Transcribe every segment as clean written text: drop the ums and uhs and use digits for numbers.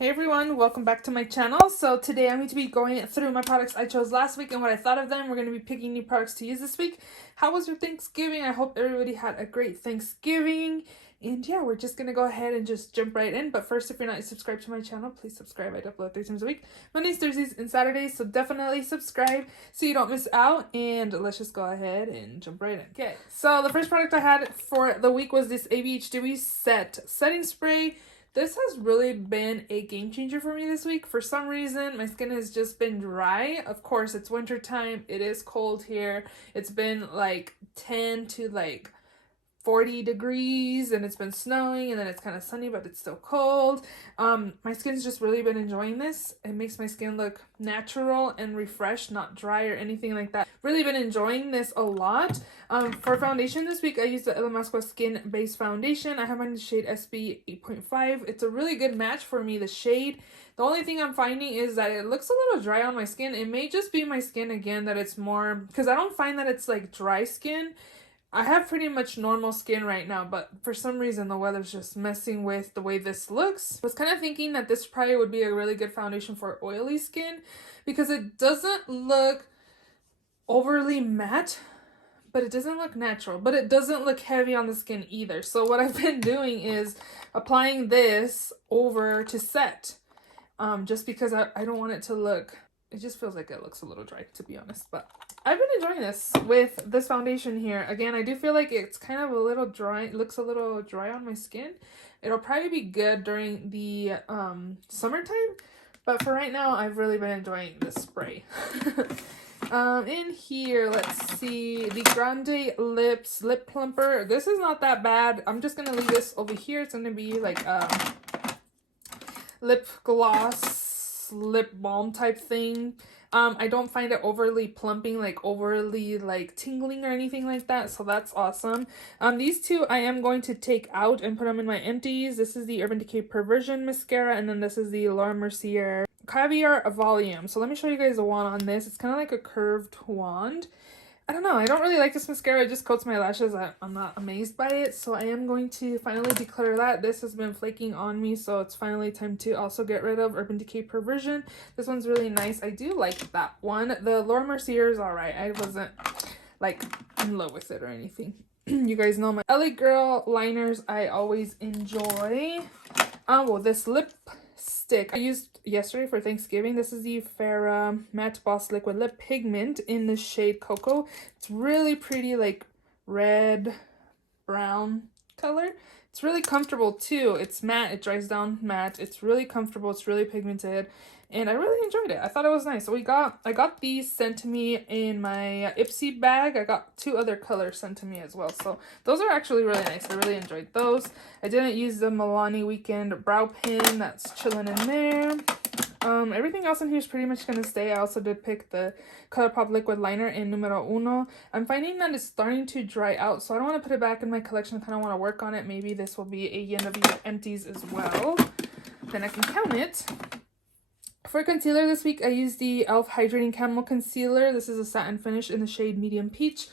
Hey everyone, welcome back to my channel. So today I'm going to be going through my products I chose last week and what I thought of them. We're going to be picking new products to use this week. How was your Thanksgiving? I hope everybody had a great Thanksgiving. And yeah, we're just going to go ahead and just jump right in. But first, if you're not subscribed to my channel, please subscribe. I upload 3 times a week, Mondays, Thursdays, and Saturdays. So definitely subscribe so you don't miss out. And let's just go ahead and jump right in. Okay, so the first product I had for the week was this ABHD setting spray. This has really been a game changer for me this week. For some reason, my skin has just been dry. Of course, it's winter time. It is cold here. It's been like 10 to like 40 degrees and it's been snowing and then it's kind of sunny, but it's still cold. My skin's just really been enjoying this. It makes my skin look natural and refreshed, not dry or anything like that. Really been enjoying this a lot. For foundation this week, I used the Illamasqua Skin Base Foundation. I have mine in the shade SB 8.5. It's a really good match for me, the shade. The only thing I'm finding is that it looks a little dry on my skin. It may just be my skin again, that it's more, because I don't find that it's like dry skin. I have pretty much normal skin right now, but for some reason the weather's just messing with the way this looks. I was kind of thinking that this probably would be a really good foundation for oily skin because it doesn't look overly matte, but it doesn't look natural, but it doesn't look heavy on the skin either. So what I've been doing is applying this over to set, just because I don't want it to look, it just feels like it looks a little dry, to be honest. But I've been enjoying this with this foundation here. Again, I do feel like it's kind of a little dry. It looks a little dry on my skin. It'll probably be good during the summertime, but for right now, I've really been enjoying this spray. In here, let's see, the Grande Lip Plumper. This is not that bad. I'm just gonna leave this over here. It's gonna be like lip gloss, lip balm type thing. I don't find it overly plumping, like overly like tingling or anything like that, so that's awesome. These two I am going to take out and put them in my empties. This is the Urban Decay Perversion mascara, and then this is the Laura Mercier Caviar Volume. So let me show you guys the wand on this. It's kind of like a curved wand. I don't know, I don't really like this mascara. It just coats my lashes. I'm not amazed by it, so I am going to finally declutter that. This has been flaking on me, so it's finally time to also get rid of Urban Decay Perversion. This one's really nice. I do like that one. The Laura Mercier is alright. I wasn't like in love with it or anything. You guys know my LA Girl liners I always enjoy. Well, this lip stick I used yesterday for Thanksgiving. This is the Farrah Matte Boss Liquid Lip Pigment in the shade Cocoa. It's really pretty, like red brown color. It's really comfortable too. It's matte, it dries down matte. It's really comfortable, it's really pigmented, and I really enjoyed it. I thought it was nice. So I got these sent to me in my Ipsy bag. I got 2 other colors sent to me as well. So those are actually really nice. I really enjoyed those. I didn't use the Milani Weekend brow pin. That's chilling in there. Everything else in here is pretty much going to stay. I also did pick the ColourPop liquid liner in numero uno. I'm finding that it's starting to dry out, so I don't want to put it back in my collection. I kind of want to work on it. Maybe this will be a end of year empties as well. Then I can count it. For concealer this week, I used the e.l.f. Hydrating Camo Concealer. This is a satin finish in the shade Medium Peach.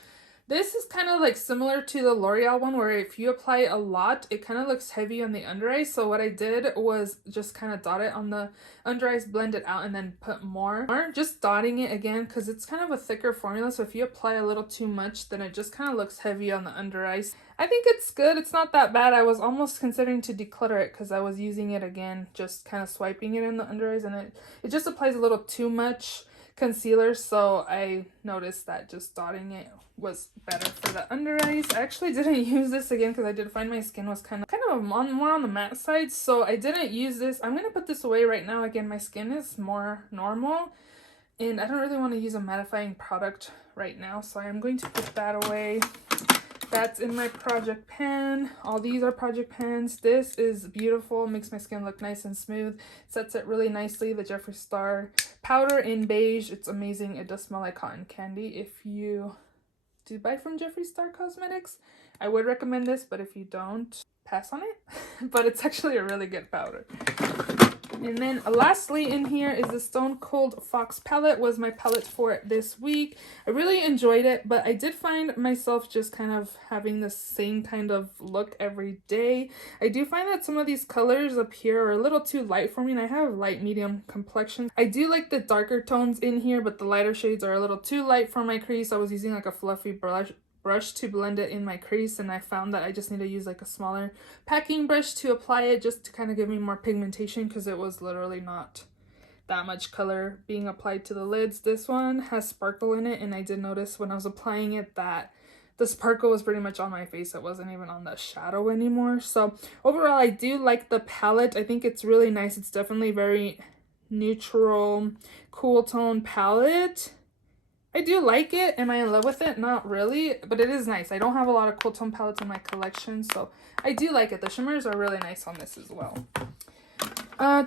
This is kind of like similar to the L'Oreal one, where if you apply a lot, it kind of looks heavy on the under eyes. So what I did was just kind of dot it on the under eyes, blend it out, and then put more. Just dotting it again because it's kind of a thicker formula. So if you apply a little too much, then it just kind of looks heavy on the under eyes. I think it's good. It's not that bad. I was almost considering to declutter it because I was using it again, just kind of swiping it in the under eyes, and it just applies a little too much concealer. So I noticed that just dotting it was better for the under eyes. I actually didn't use this again because I did find my skin was kind of more on the matte side, so I didn't use this. I'm gonna put this away right now. Again, my skin is more normal and I don't really want to use a mattifying product right now, so I am going to put that away. That's in my project pan. All these are project pans. This is beautiful, makes my skin look nice and smooth, sets it really nicely. The Jeffree Star powder in beige, it's amazing. It does smell like cotton candy. If you do buy from Jeffree Star Cosmetics, I would recommend this, but if you don't, pass on it. But it's actually a really good powder. And then lastly in here is the Stone Cold Fox palette. Was my palette for this week. I really enjoyed it, but I did find myself just kind of having the same kind of look every day. I do find that some of these colors up here are a little too light for me, and I have light medium complexion. I do like the darker tones in here, but the lighter shades are a little too light for my crease. I was using like a fluffy brush to blend it in my crease, and I found that I just need to use like a smaller packing brush to apply it, just to kind of give me more pigmentation, because it was literally not that much color being applied to the lids. This one has sparkle in it, and I did notice when I was applying it that the sparkle was pretty much on my face. It wasn't even on the shadow anymore. So overall, I do like the palette. I think it's really nice. It's definitely very neutral, cool tone palette. I do like it. Am I in love with it? Not really, but it is nice. I don't have a lot of cool tone palettes in my collection, so I do like it. The shimmers are really nice on this as well.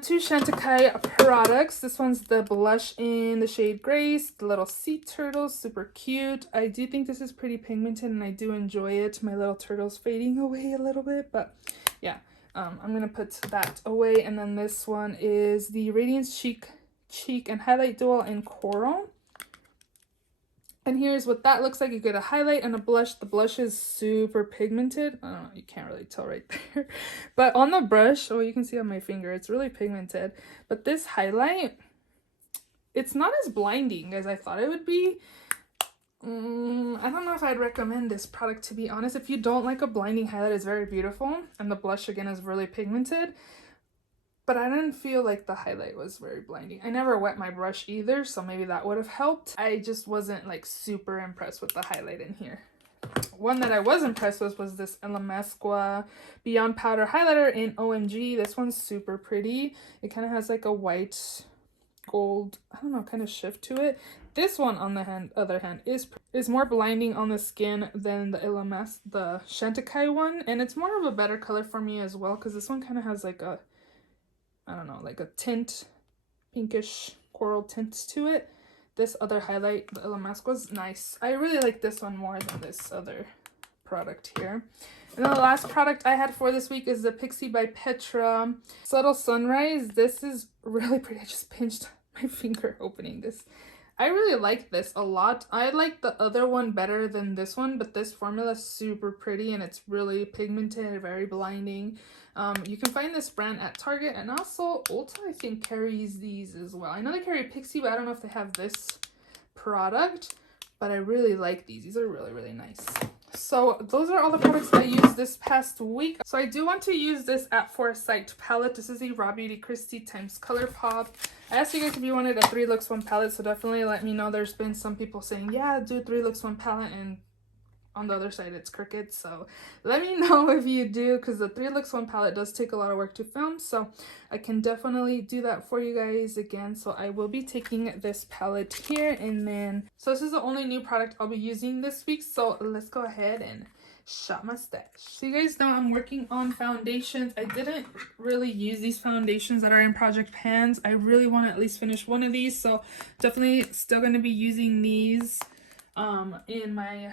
Two Chantecaille products. This one's the blush in the shade Grace, the little sea turtles, super cute. I do think this is pretty pigmented, and I do enjoy it. My little turtle's fading away a little bit, but yeah, I'm gonna put that away. And then this one is the Radiance Cheek and Highlight Duo in Coral. And here's what that looks like. You get a highlight and a blush. The blush is super pigmented. I don't know, you can't really tell right there. But on the brush, oh, you can see on my finger, it's really pigmented. But this highlight, it's not as blinding as I thought it would be. I don't know if I'd recommend this product, to be honest. If you don't like a blinding highlight, it's very beautiful. And the blush, again, is really pigmented. But I didn't feel like the highlight was very blinding. I never wet my brush either, so maybe that would have helped. I just wasn't like super impressed with the highlight in here. One that I was impressed with was this Illamasqua Beyond Powder Highlighter in OMG. This one's super pretty. It kind of has like a white gold, I don't know, kind of shift to it. This one, on the other hand, is more blinding on the skin than the the Chantecaille one. And it's more of a better color for me as well, because this one kind of has like a, I don't know, like a tint, pinkish coral tint to it. This other highlight, the Illamasqua, is nice. I really like this one more than this other product here. And then the last product I had for this week is the Pixie by Petra Subtle Sunrise. This is really pretty. I just pinched my finger opening this. I really like this a lot. I like the other one better than this one, but this formula is super pretty, and it's really pigmented, very blinding. You can find this brand at Target, and also Ulta, I think, carries these as well. I know they carry Pixie, but I don't know if they have this product, but I really like these. These are really, really nice. So those are all the products I used this past week. So I do want to use this at Foresight palette. This is the Raw Beauty Christie times ColourPop. I asked you guys if you wanted a 3 looks 1 palette, so definitely let me know. There's been some people saying, yeah, do 3 looks 1 palette, and on the other side it's crooked. So let me know if you do, because the 3 looks 1 palette does take a lot of work to film, so I can definitely do that for you guys again. So I will be taking this palette here, and then so this is the only new product I'll be using this week, so let's go ahead and shop my stash. So you guys know I'm working on foundations. I didn't really use these foundations that are in Project Pans. I really want to at least finish one of these, so definitely still going to be using these in my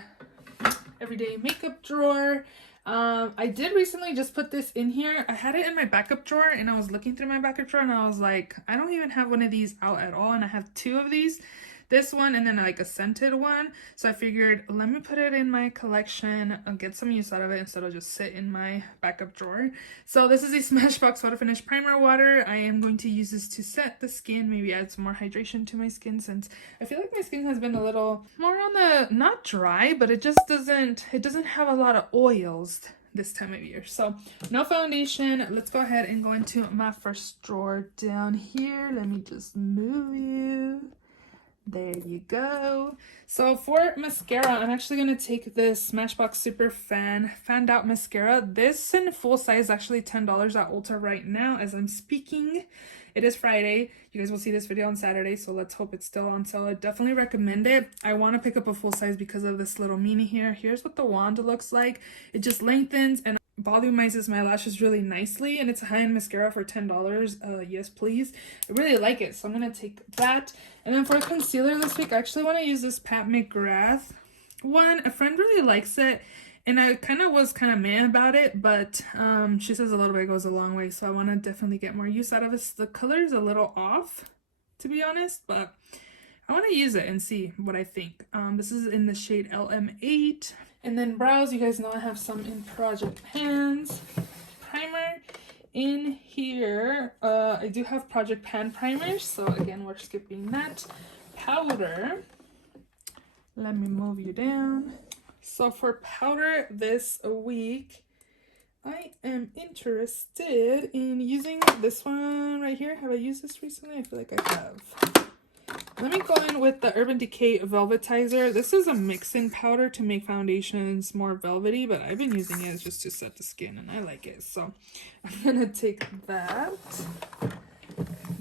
everyday makeup drawer. I did recently just put this in here. I had it in my backup drawer, and I was looking through my backup drawer, and I was like, I don't even have one of these out at all, and I have 2 of these. This one and then like a scented one. So I figured, let me put it in my collection and get some use out of it instead of just sit in my backup drawer. So this is the Smashbox Water Finish Primer Water. I am going to use this to set the skin, maybe add some more hydration to my skin, since I feel like my skin has been a little more on the, not dry, but it doesn't have a lot of oils this time of year. So no foundation. Let's go ahead and go into my first drawer down here. Let me just move you. There you go. So for mascara, I'm actually going to take this Smashbox Super Fanned Out Mascara. This in full size is actually $10 at Ulta right now as I'm speaking. It is Friday. You guys will see this video on Saturday, so let's hope it's still on sale. I definitely recommend it. I want to pick up a full size because of this little mini here. Here's what the wand looks like. It just lengthens and volumizes my lashes really nicely, and it's a high-end mascara for $10. Yes please, I really like it, so I'm gonna take that. And then for concealer this week, I actually want to use this Pat McGrath one. A friend really likes it, And I kind of was kind of mad about it, but she says a little bit goes a long way, so I want to definitely get more use out of it. The color is a little off, to be honest, but I want to use it and see what I think. This is in the shade LM8. And then brows, you guys know I have some in Project Pans. Primer in here, I do have Project Pan primers, so again, we're skipping that. Powder, let me move you down. So for powder this week, I am interested in using this one right here. Have I used this recently? I feel like I have. Let me go in with the Urban Decay Velvetizer. This is a mix-in powder to make foundations more velvety, but I've been using it just to set the skin, and I like it. So I'm gonna take that.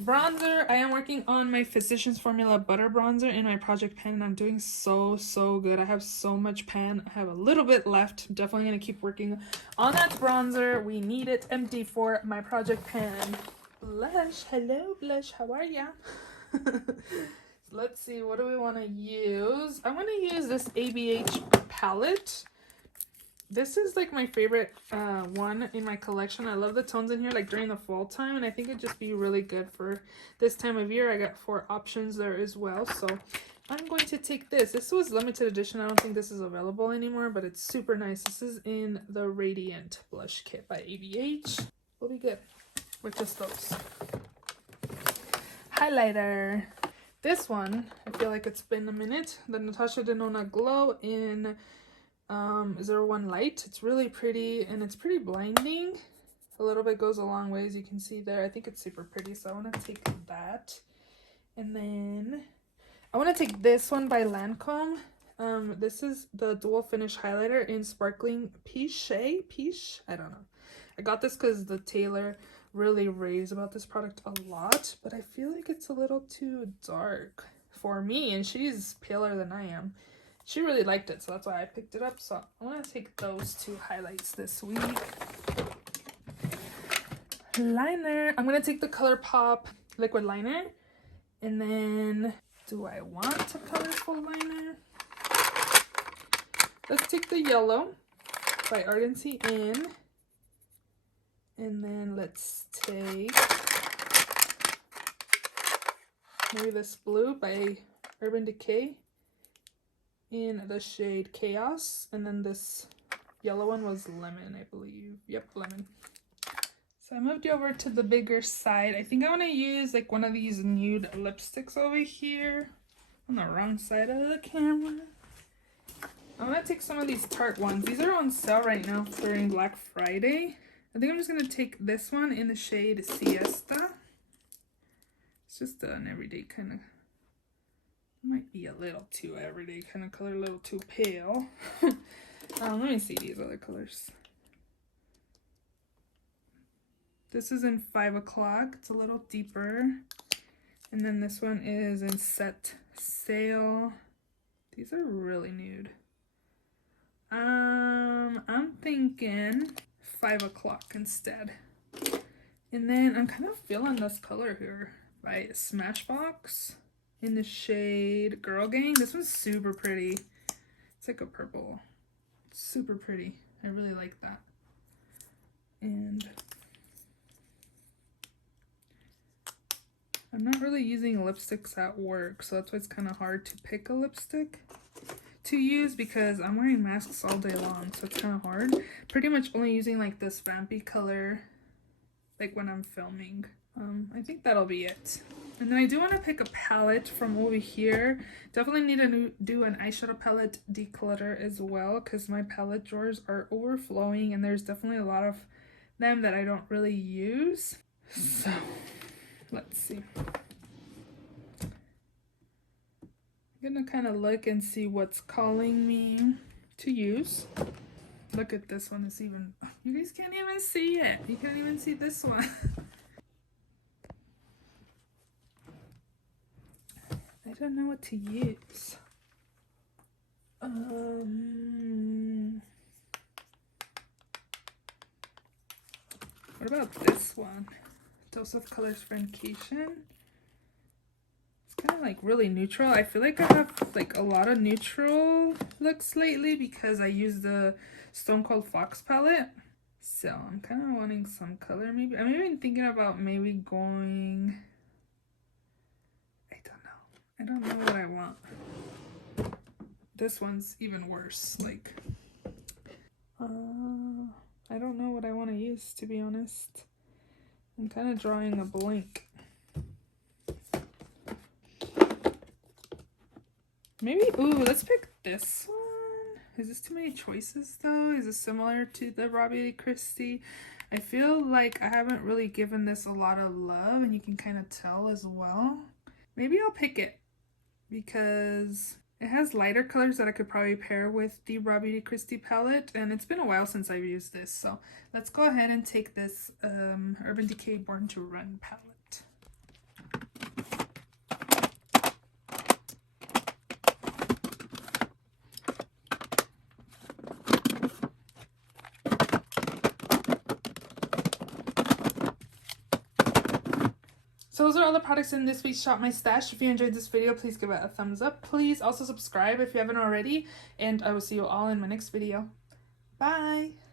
Bronzer, I am working on my Physicians Formula Butter Bronzer in my Project Pan, and I'm doing so good. I have so much pan. I have a little bit left. I'm definitely going to keep working on that bronzer. We need it empty for my Project Pan. Blush, hello Blush, how are ya? Let's see, what do we want to use? I want to use this ABH palette. This is like my favorite one in my collection. I love the tones in here like during the fall time, and I think it'd just be really good for this time of year. I got 4 options there as well, so I'm going to take this. This was limited edition. I don't think this is available anymore, but it's super nice. This is in the Radiant Blush Kit by ABH. We'll be good with just those. Highlighter. This one, I feel like it's been a minute. The Natasha Denona Glow in 01 Light. It's really pretty and it's pretty blinding. A little bit goes a long way, as you can see there. I think it's super pretty, so I want to take that. And then I want to take this one by Lancome. This is the Dual Finish Highlighter in Sparkling Peach. I don't know. I got this because the tailor really raves about this product a lot, but I feel like it's a little too dark for me, and she's paler than I am. She really liked it, so that's why I picked it up. So I want to take those 2 highlights this week. Liner. I'm going to take the ColourPop liquid liner. And then, do I want a colorful liner? Let's take the yellow by Ardency in. And then let's take maybe this blue by Urban Decay in the shade Chaos, and then this yellow one was Lemon, I believe. Yep, Lemon. So I moved you over to the bigger side. I think I want to use like one of these nude lipsticks over here on the wrong side of the camera. I'm going to take some of these Tarte ones. These are on sale right now during Black Friday. I think I'm just going to take this one in the shade Siesta. It's just an everyday kind of, might be a little too everyday kind of color, a little too pale. Let me see these other colors. This is in 5 o'clock. It's a little deeper. And then this one is in Set Sail. These are really nude. I'm thinking 5 o'clock instead. And then I'm kind of feeling this color here by Smashbox in the shade Girl Gang. This one's super pretty. It's like a purple. It's super pretty. I really like that. And I'm not really using lipsticks at work, so that's why it's kind of hard to pick a lipstick to use because I'm wearing masks all day long, so it's kind of hard. Pretty much only using like this vampy color like when I'm filming. I think that'll be it. And then I do want to pick a palette from over here. Definitely need to do an eyeshadow palette declutter as well because my palette drawers are overflowing and there's definitely a lot of them that I don't really use. So let's see. I'm gonna kind of look and see what's calling me to use. Look at this one. It's even, you guys can't even see it. You can't even see this one. I don't know what to use. What about this one? Dose of Colors Friendcation. It's kind of like really neutral. I feel like I have like a lot of neutral looks lately because I use the Stone Cold Fox palette. So I'm kind of wanting some color. Maybe I'm even thinking about maybe going, I don't know what I want. This one's even worse. Like, I don't know what I want to use, to be honest. I'm kind of drawing a blank. Maybe, ooh, let's pick this one. Is this too many choices though? Is it similar to the Robbie Christie? I feel like I haven't really given this a lot of love, and you can kind of tell as well. Maybe I'll pick it because it has lighter colors that I could probably pair with the Robbie Christie palette, and it's been a while since I've used this. So let's go ahead and take this Urban Decay Born to Run palette. So those are all the products in this week's Shop My Stash. If you enjoyed this video, please give it a thumbs up. Please also subscribe if you haven't already, and I will see you all in my next video. Bye!